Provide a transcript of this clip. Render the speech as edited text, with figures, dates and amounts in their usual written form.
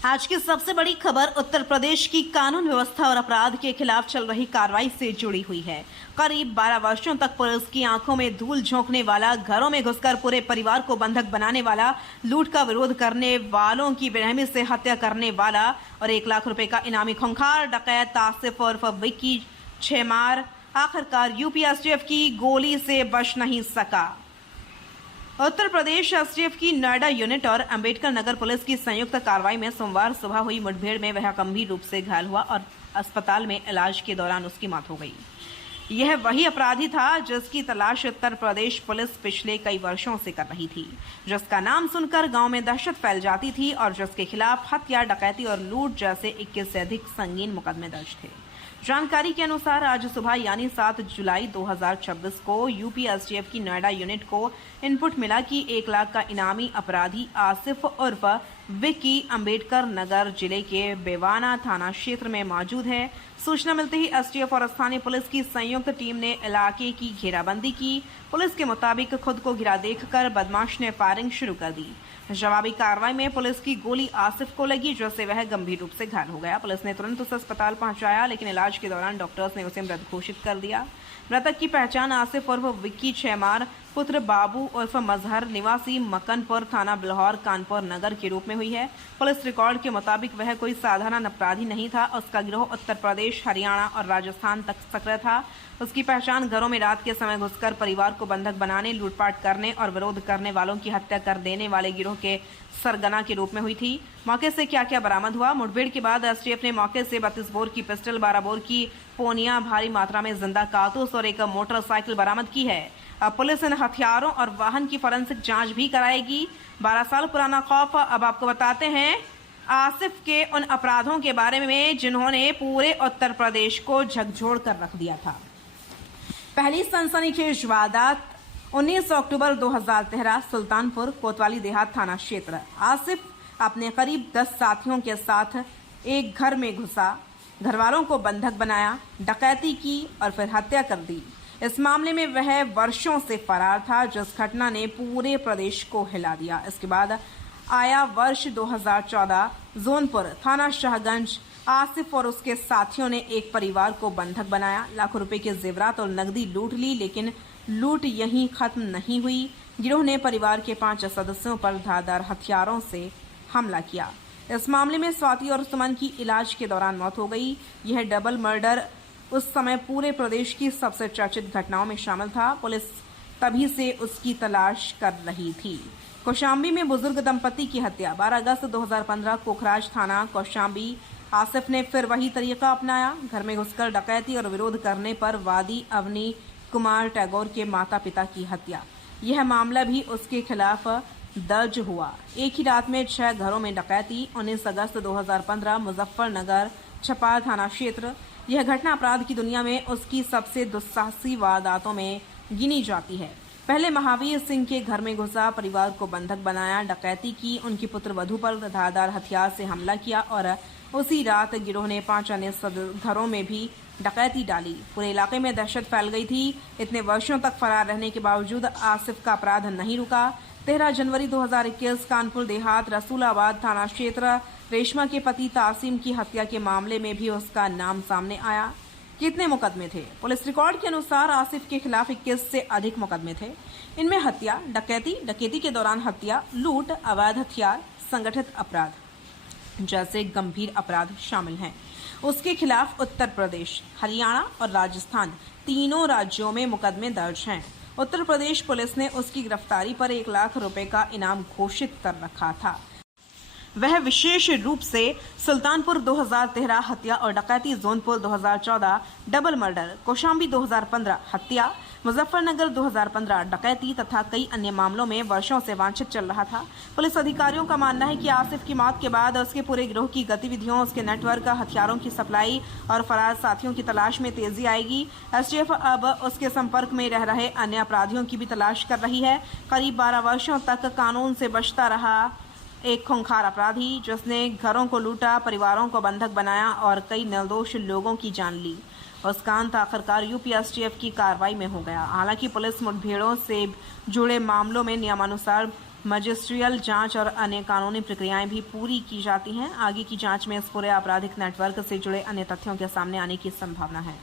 आज की सबसे बड़ी खबर उत्तर प्रदेश की कानून व्यवस्था और अपराध के खिलाफ चल रही कार्रवाई से जुड़ी हुई है। करीब 12 वर्षों तक पुलिस की आंखों में धूल झोंकने वाला, घरों में घुसकर पूरे परिवार को बंधक बनाने वाला, लूट का विरोध करने वालों की बेरहमी से हत्या करने वाला और 1 लाख रुपए का इनामी खूंखार डकैत आसिफ उर्फ विक्की छेमार आखिरकार यूपी एसटीएफ की गोली से बच नहीं सका। उत्तर प्रदेश एसटीएफ की नोएडा यूनिट और अंबेडकर नगर पुलिस की संयुक्त कार्रवाई में सोमवार सुबह हुई मुठभेड़ में वह गंभीर रूप से घायल हुआ और अस्पताल में इलाज के दौरान उसकी मौत हो गई। यह वही अपराधी था जिसकी तलाश उत्तर प्रदेश पुलिस पिछले कई वर्षों से कर रही थी, जिसका नाम सुनकर गांव में दहशत फैल जाती थी और जिसके खिलाफ हत्या, डकैती और लूट जैसे 21 से अधिक संगीन मुकदमे दर्ज थे। जानकारी के अनुसार आज सुबह यानी 7 जुलाई 2026 को यूपी एसटीएफ की नोएडा यूनिट को इनपुट मिला कि 1 लाख का इनामी अपराधी आसिफ उर्फ विक्की अंबेडकर नगर जिले के बेवाना थाना क्षेत्र में मौजूद है। सूचना मिलते ही एसटीएफ और स्थानीय पुलिस की संयुक्त टीम ने इलाके की घेराबंदी की। पुलिस के मुताबिक खुद को घिरा देखकर बदमाश ने फायरिंग शुरू कर दी। जवाबी कार्रवाई में पुलिस की गोली आसिफ को लगी, जिससे वह गंभीर रूप से घायल हो गया। पुलिस ने तुरंत उसे अस्पताल पहुंचाया, लेकिन इलाज के दौरान डॉक्टर्स ने उसे मृत घोषित कर दिया। मृतक की पहचान आसिफ उर्फ विक्की छेमार पुत्र बाबू उर्फ मजहर निवासी मकनपुर थाना बिल्हौर कानपुर नगर के रूप में हुई है। पुलिस रिकॉर्ड के मुताबिक वह कोई साधारण अपराधी नहीं था। उसका गिरोह उत्तर प्रदेश, हरियाणा और राजस्थान तक सक्रिय था। उसकी पहचान घरों में रात के समय घुसकर परिवार को बंधक बनाने, लूटपाट करने और विरोध करने वालों की हत्या कर देने वाले गिरोह के सरगना के रूप में हुई थी। मौके से क्या क्या बरामद हुआ? मुठभेड़ के बाद एसटीएफ ने मौके से 32 बोर की पिस्टल, 12 बोर की पोनिया, भारी मात्रा में जिंदा कारतूस और एक मोटरसाइकिल बरामद की है। अब पुलिस इन हथियारों और वाहन की फोरेंसिक जांच भी कराएगी। 12 साल पुराना खौफ। अब आपको बताते हैं आसिफ के उन अपराधों के बारे में जिन्होंने पूरे उत्तर प्रदेश को झकझोर कर रख दिया था। पहली सनसनीखेज वारदात 19 अक्टूबर 2013 सुल्तानपुर कोतवाली देहात थाना क्षेत्र। आसिफ अपने करीब 10 साथियों के साथ एक घर में घुसा, घरवालों को बंधक बनाया, डकैती की और फिर हत्या कर दी। इस मामले में वह वर्षों से फरार था, जिस घटना ने पूरे प्रदेश को हिला दिया। इसके बाद आया वर्ष 2014। जौनपुर थाना शाहगंज। आसिफ और उसके साथियों ने एक परिवार को बंधक बनाया, लाखों रुपए के जेवरात और नकदी लूट ली। लेकिन लूट यहीं खत्म नहीं हुई। गिरोह ने परिवार के 5 सदस्यों पर धारदार हथियारों से हमला किया। इस मामले में स्वाति और सुमन की इलाज के दौरान मौत हो गई। यह डबल मर्डर उस समय पूरे प्रदेश की सबसे चर्चित घटनाओं में शामिल था। पुलिस तभी से उसकी तलाश कर रही थी। कौशाम्बी में बुजुर्ग दंपति की हत्या। 12 अगस्त 2015 कोखराज थाना कौशाम्बी। आसिफ ने फिर वही तरीका अपनाया। घर में घुसकर डकैती और विरोध करने पर वादी अवनी कुमार टैगोर के माता पिता की हत्या। यह मामला भी उसके खिलाफ दर्ज हुआ। एक ही रात में 6 घरों में डकैती। 19 अगस्त 2015 मुजफ्फरनगर छपार थाना क्षेत्र। यह घटना अपराध की दुनिया में उसकी सबसे दुस्साहसी वारदातों में गिनी जाती है। पहले महावीर सिंह के घर में घुसा, परिवार को बंधक बनाया, डकैती की, उनकी पुत्र वधू पर धारदार हथियार से हमला किया और उसी रात गिरोह ने 5 अन्य घरों में भी डकैती डाली। पूरे इलाके में दहशत फैल गई थी। इतने वर्षों तक फरार रहने के बावजूद आसिफ का अपराध नहीं रुका। 13 जनवरी 2021 कानपुर देहात रसूलाबाद थाना क्षेत्र। रेशमा के पति तासीम की हत्या के मामले में भी उसका नाम सामने आया। कितने मुकदमे थे? पुलिस रिकॉर्ड के अनुसार आसिफ के खिलाफ 21 से अधिक मुकदमे थे। इनमें हत्या, डकैती के दौरान हत्या, लूट, अवैध हथियार, संगठित अपराध जैसे गंभीर अपराध शामिल हैं। उसके खिलाफ उत्तर प्रदेश, हरियाणा और राजस्थान तीनों राज्यों में मुकदमे दर्ज हैं। उत्तर प्रदेश पुलिस ने उसकी गिरफ्तारी पर 1 लाख रुपए का इनाम घोषित कर रखा था। वह विशेष रूप से सुल्तानपुर 2013 हत्या और डकैती, जौनपुर 2014 डबल मर्डर, कौशाम्बी 2015 हत्या, मुजफ्फरनगर 2015 डकैती तथा कई अन्य मामलों में वर्षों से वांछित चल रहा था। पुलिस अधिकारियों का मानना है कि आसिफ की मौत के बाद उसके पूरे गिरोह की गतिविधियों, उसके नेटवर्क, हथियारों की सप्लाई और फरार साथियों की तलाश में तेजी आएगी। एसटीएफ अब उसके संपर्क में रह रहे अन्य अपराधियों की भी तलाश कर रही है। करीब 12 वर्षों तक कानून से बचता रहा एक खूंखार अपराधी, जिसने घरों को लूटा, परिवारों को बंधक बनाया और कई निर्दोष लोगों की जान ली, उसका अंत आखिरकार यूपी एसटीएफ की कार्रवाई में हो गया। हालांकि पुलिस मुठभेड़ों से जुड़े मामलों में नियमानुसार मजिस्ट्रियल जांच और अन्य कानूनी प्रक्रियाएं भी पूरी की जाती हैं। आगे की जांच में इस पूरे आपराधिक नेटवर्क से जुड़े अन्य तथ्यों के सामने आने की संभावना है।